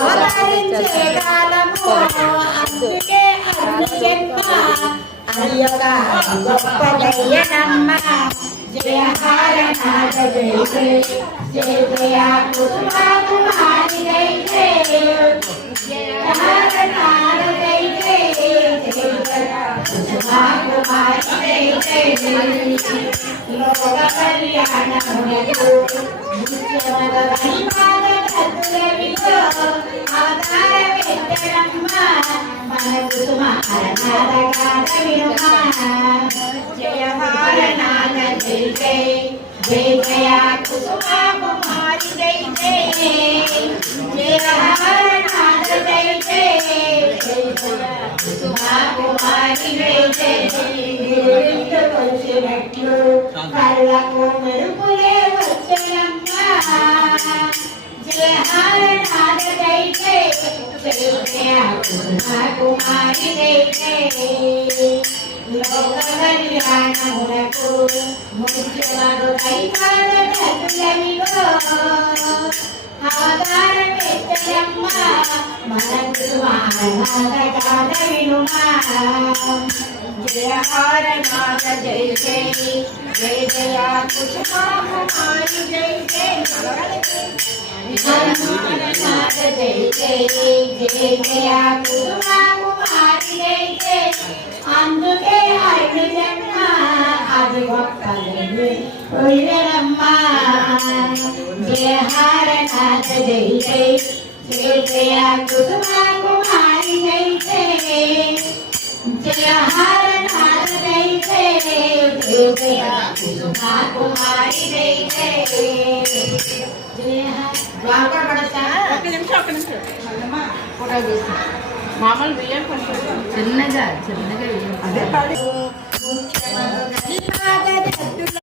అవతరించే కాలము అందుకే అయ్యొక గొప్ప దయ్యనమ్మ జయహారనాథ జయ జయ జయ జయ కుసుమా కుమారి జయ జయ జయహారనాథ జయ జయ జయ జయ కుసుమా కుమారి జయ జయ లోక కళ్యాణమునకు ముఖ్యమగ మహిమాగ భద్రవిలో అవతార వెంకటమ్మ మన కుసుమహారనాథ గాథ వినుమా జయహారనాథ జయ జయ జయ జయ కుసుమా కుమారి జయ జయ జయహారనాథ జయ జయ జయ జయ కుసుమా కుమారి జయ జయ వచ్చినట్లు కళ్ళకు మెరుపులే వచ్చనమ్మ జయహారనాథ జయ జయ జయ జయ కుసుమా కుమారి జయ జయ లోక కళ్యాణమునకు ముఖ్యమగు కైకాల భద్రమిలో అవతార పెద్దయమ్మ మన కుసుమహారనాథ గాథ వినుమా జయహారనాథ జయ జయ జయ జయ కుసుమా కుమారి జయ జయ జయహారనాథ జయ జయ జయ జయ కుసుమా కుమారి జయ జయ అందుకే అరుణ జన్మ అది గొప్పదమ్మ జయహారనాథ జయ జయ జయ జయ కుసుమా కుమారి జయ జయ జయహారనాథ జయ జయ జయ జయ కుసుమా కుమారి జయ జయ మామూలు బియ్యం కొంచెం చిన్నగా అదే